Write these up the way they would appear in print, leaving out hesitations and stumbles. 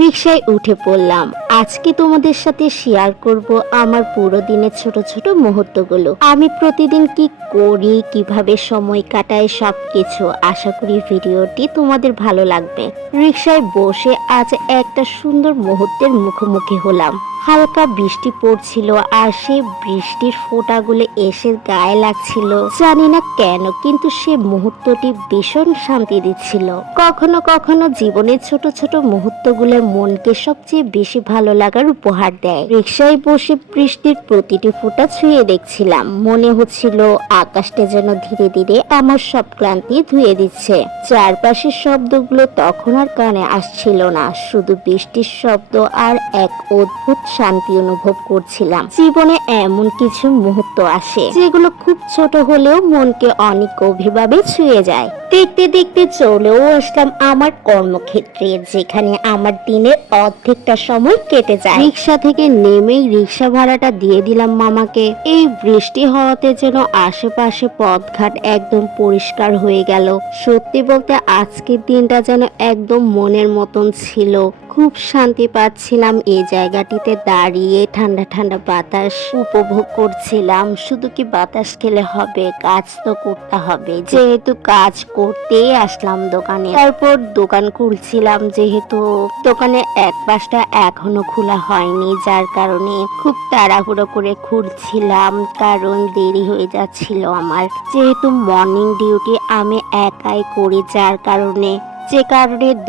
রিকশায় উঠে পড়লাম। আজকে তোমাদের সাথে শেয়ার করব আমার পুরো দিনের ছোট ছোট মুহূর্তগুলো। আমি প্রতিদিন কি করি, কিভাবে সময় কাটাই, সবকিছু। আশা করি ভিডিওটি তোমাদের ভালো লাগবে। রিকশায় বসে আজ একটা সুন্দর মুহূর্তের মুখোমুখি হলাম। হালকা বৃষ্টি পড়ছিল আর সেই বৃষ্টির ফোঁটাগুলো এসে গায়ে লাগছিল। জানি না কেন, কিন্তু সে মুহূর্তটি ভীষণ শান্তি দিচ্ছিল। কখনো কখনো জীবনের ছোট ছোট মুহূর্তগুলো মনকে সবচেয়ে বেশি ভালো লাগার উপহার দেয়। রিকশায় বসে বৃষ্টির প্রতিটি ফোঁটা ছুঁয়ে দেখছিলাম। মনে হচ্ছিল আকাশটা যেন ধীরে ধীরে আমার সব ক্লান্তি ধুয়ে দিচ্ছে। চারপাশের শব্দগুলো তখন আর কানে আসছিল না, শুধু বৃষ্টির শব্দ আর এক অদ্ভুত শান্তি অনুভব করছিলাম। জীবনে এমন কিছু মুহূর্ত আসে যেগুলো খুব ছোট হলেও মনকে অনেক গভীরভাবে ছুঁয়ে যায়। দেখতে দেখতে চলেও আসলাম আমার কর্মক্ষেত্রে, যেখানে আমার দিনের অর্ধেকটা সময় কেটে যায়। রিক্সা থেকে নেমেই রিক্সা ভাড়াটা দিয়ে দিলাম মামাকে। এই বৃষ্টি হওয়াতে যেন আশেপাশে পথঘাট একদম পরিষ্কার হয়ে গেল। সত্যি বলতে আজকের দিনটা যেন একদম মনের মতন ছিল। খুব শান্তি পাচ্ছিলাম এই জায়গাটিতে দাঁড়িয়ে, ঠান্ডা ঠান্ডা বাতাস উপভোগ করছিলাম। শুধু কি বাতাস খেলে হবে, কাজ তো করতে হবে। যেহেতু কাজ করতেই আসলাম দোকানে, তারপর দোকান খুলছিলাম। যেহেতু দোকানে এক পাশটা এখনো খোলা হয়নি, যার কারণে খুব তাড়াহুড়ো করে খুলছিলাম, কারণ দেরি হয়ে যাচ্ছিল আমার। যেহেতু মর্নিং ডিউটি আমি একাই করি, যার কারণে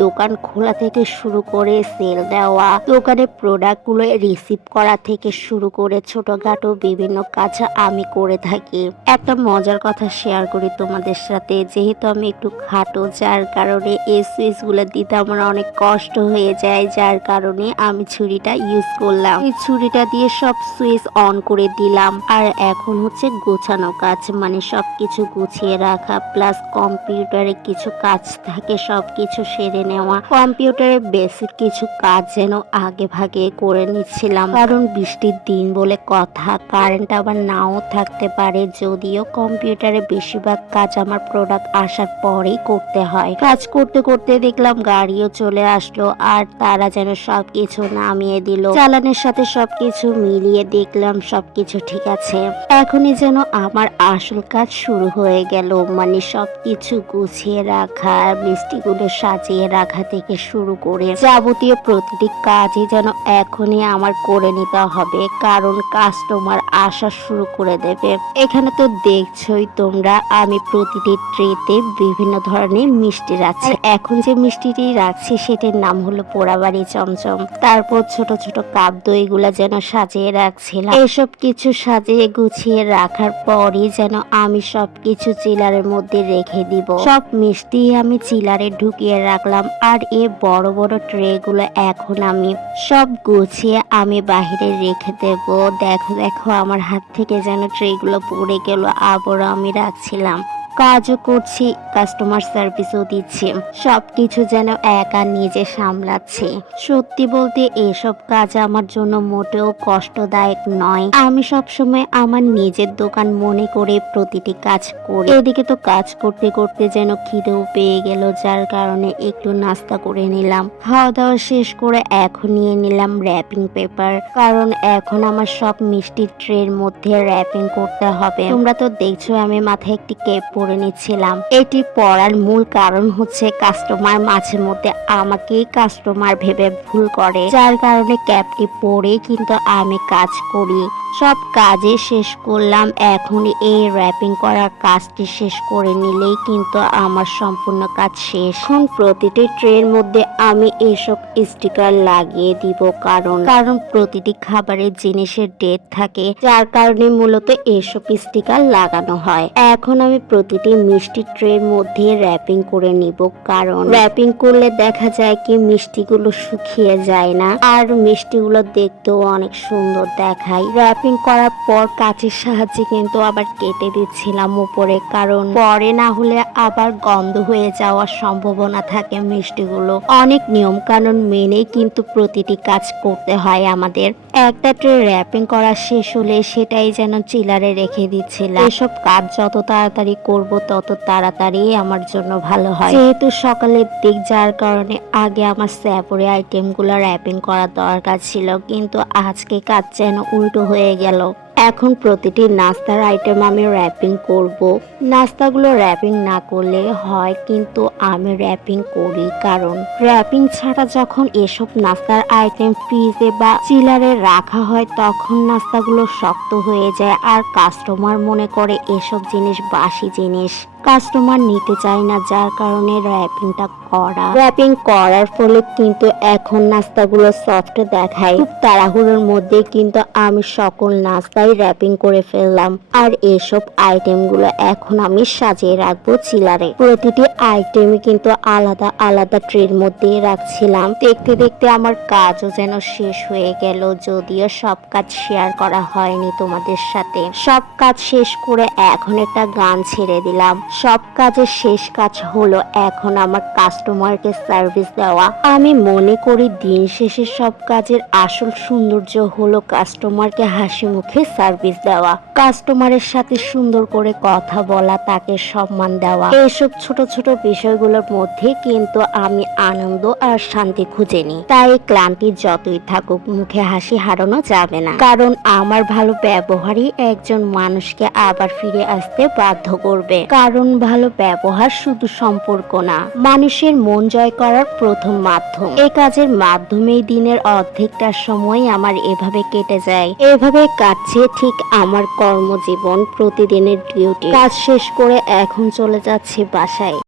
দোকান খোলা থেকে শুরু করে সেল দেওয়া, দোকানের প্রোডাক্টগুলো রিসিভ করা থেকে শুরু করে ছোটখাটো বিভিন্ন কাজ আমি করে থাকি। একটা মজার কথা শেয়ার করি তোমাদের সাথে। যেহেতু আমি একটু খাটো, যার কারণে এই সুইচগুলো দিতে আমার অনেক কষ্ট হয়ে যায়, যার কারণে আমি ছুরিটা ইউজ করলাম। এই ছুরিটা দিয়ে সব সুইচ অন করে দিলাম। আর এখন হচ্ছে গোছানো কাজ, মানে সবকিছু গুছিয়ে রাখা, প্লাস কম্পিউটারে কিছু কাজ থাকে সবকিছু সেরে নেওয়া। কম্পিউটারে বেসিক কিছু কাজ যেন আগে ভাগে করে নিচ্ছিলাম, কারণ বৃষ্টির দিন বলে কথা, কারেন্ট আবার নাও থাকতে পারে। যদিও কম্পিউটারে বেশিরভাগ কাজ আমার প্রোডাক্ট আসার পরেই করতে হয়। কাজ করতে করতে দেখলাম গাড়িও চলে আসলো, আর তারা যেন সবকিছু নামিয়ে দিল। চালানের সাথে সবকিছু মিলিয়ে দেখলাম সবকিছু ঠিক আছে। এখনই যেন আমার আসল কাজ শুরু হয়ে গেল, মানে সবকিছু গুছিয়ে রাখা, মিষ্টিগুলো সাজিয়ে রাখা থেকে শুরু করে যাবতীয় প্রতিটি কাজই যেন এখনই আমার করে নিতে হবে, কারণ কাস্টমার আসা শুরু করে দেবে। এখানে তো দেখছোই তোমরা, আমি প্রতিটি ট্রেতে বিভিন্ন ধরনের মিষ্টি রাখছি। এখন যে মিষ্টিটি রাখছি সেটির নাম হলো পোড়াবাড়ি চমচম। তারপর ছোট ছোট কাপ দইগুলা যেন সাজিয়ে রাখছিলাম। এসব কিছু সাজিয়ে গুছিয়ে রাখার পরই যেন আমি সবকিছু চিলারের মধ্যে রেখে দিব। সব মিষ্টি আমি চিলারে ঢুকিয়ে রাখলাম। আর এই বড় বড় ট্রে গুলো এখন আমি সব গুছিয়ে আমি বাহিরে রেখে দেব। দেখো দেখো আমার হাত থেকে যেন ট্রে গুলো পড়ে গেল, আবারও আমি রাখছিলাম। কাজও করছি, কাস্টমার সার্ভিসও দিচ্ছি, সবকিছু যেন একা নিজে সামলাচ্ছি। সত্যি বলতে এসব কাজ আমার জন্য মোটেও কষ্টদায়ক নয়। আমি সবসময় আমার নিজের দোকান মনে করে প্রতিটি কাজ করি। এদিকে তো কাজ করতে করতে যেন খিদেও পেয়ে গেল, যার কারণে একটু নাস্তা করে নিলাম। খাওয়া দাওয়া শেষ করে এখন নিয়ে নিলাম র্যাপিং পেপার, কারণ এখন আমার সব মিষ্টির ট্রের মধ্যে র্যাপিং করতে হবে। তোমরা তো দেখছো আমি মাথায় একটি ক্যাপ পরে নিচ্ছিলাম। এটি পরার মূল কারণ হচ্ছে কাস্টমার মাঝে মধ্যে আমাকেই কাস্টমার ভেবে ভুল করে, যার কারণে ক্যাপটি পরে কিন্তু আমি কাজ করি। সব কাজে শেষ করলাম। এখন এই র্যাপিং করার কাজটি শেষ করে নিলেই কিন্তু আমার সম্পূর্ণ কাজ শেষ। এখন প্রতিটি ট্রের মধ্যে আমি এসব স্টিকার লাগিয়ে দিব, কারণ প্রতিটি খাবারের জিনিসের ডেট থাকে, যার কারণে মূলত এসব স্টিকার লাগানো হয়। এখন আমি প্রতিটি মিষ্টি ট্রের মধ্যে র্যাপিং করে নিব, কারণ র্যাপিং করলে দেখা যায় কি মিষ্টিগুলো শুকিয়ে যায় না, আর মিষ্টিগুলো দেখতেও অনেক সুন্দর দেখায়। র্যাপিং করার পর কাঁচির সাহায্যে কিন্তু আবার কেটে দিচ্ছিলাম উপরে, কারণ পরে না হলে আবার গন্ধ হয়ে যাওয়ার সম্ভাবনা থাকে মিষ্টিগুলো। অনেক নিয়ম কানুন মেনে কিন্তু প্রতিটি কাজ করতে হয় আমাদের। একটা ট্রে র্যাপিং করা শেষ হলে সেটাই যেন চিলারে রেখে দিচ্ছিলাম। এসব কাজ যত তাড়াতাড়ি করব করব তত তাড়াতাড়ি আমার জন্য ভালো হয়। যেহেতু সকালের দিক, যার কারণে আগে আমার স্যাপরে আইটেমগুলো র্যাপিং করা দরকার ছিল, কিন্তু আজকে কাজ যেন উল্টো হয়ে গেল। এখন প্রতিটি নাস্তার আইটেম আমি র্যাপিং করব। নাস্তাগুলো র্যাপিং না করলে হয়, কিন্তু আমি র্যাপিং করি, কারণ র্যাপিং ছাড়া যখন এসব নাস্তার আইটেম ফ্রিজে বা চিলারে রাখা হয় তখন নাস্তাগুলো শক্ত হয়ে যায়, আর কাস্টমার মনে করে এসব জিনিস বাসি জিনিস। কাস্টমার নিতে চায় না, যার কারণে র্যাপিং করার ফলে কিন্তু এখন নাস্তাগুলো সফট দেখায়। খুব তাড়াহুড়োর মধ্যে কিন্তু আমি সকল নাস্তাই র্যাপিং করে ফেললাম, আর এসব আইটেমগুলো এখন আমি সাজিয়ে রাখবো চিলারে। প্রতিটি আইটেমই কিন্তু আলাদা আলাদা ট্রের মধ্যে রাখছিলাম। দেখতে দেখতে আমার কাজও যেন শেষ হয়ে গেল, যদিও সব কাজ শেয়ার করা হয়নি তোমাদের সাথে। সব কাজ শেষ করে এখন একটা গান ছেড়ে দিলাম। সব কাজের শেষ কাজ হলো এখন আমার কাস্টমারকে সার্ভিস দেওয়া। আমি মনে করি দিন শেষে সব কাজের আসল সৌন্দর্য হলো কাস্টমারকে হাসি মুখে সার্ভিস দেওয়া, কাস্টমারের সাথে সুন্দর করে কথা বলা, তাকে সম্মান দেওয়া। এইসব ছোট ছোট বিষয়গুলোর মধ্যে কিন্তু আমি আনন্দ আর শান্তি খুঁজে নিই। তাই ক্লান্তি যতই থাকুক, মুখে হাসি হারানো যাবে না, কারণ আমার ভালো ব্যবহারই একজন মানুষকে আবার ফিরে আসতে বাধ্য করবে। কারণ ভালো ব্যবহার শুধু সম্পর্ক না, মানুষের মন জয় করার প্রথম মাধ্যম। এই কাজের মাধ্যমেই দিনের অর্ধেকটা সময় আমার এভাবে কেটে যায়। এভাবে কাটছে ঠিক আমার কর্মজীবন, প্রতিদিনের ডিউটি। কাজ শেষ করে এখন চলে যাচ্ছি বাসায়।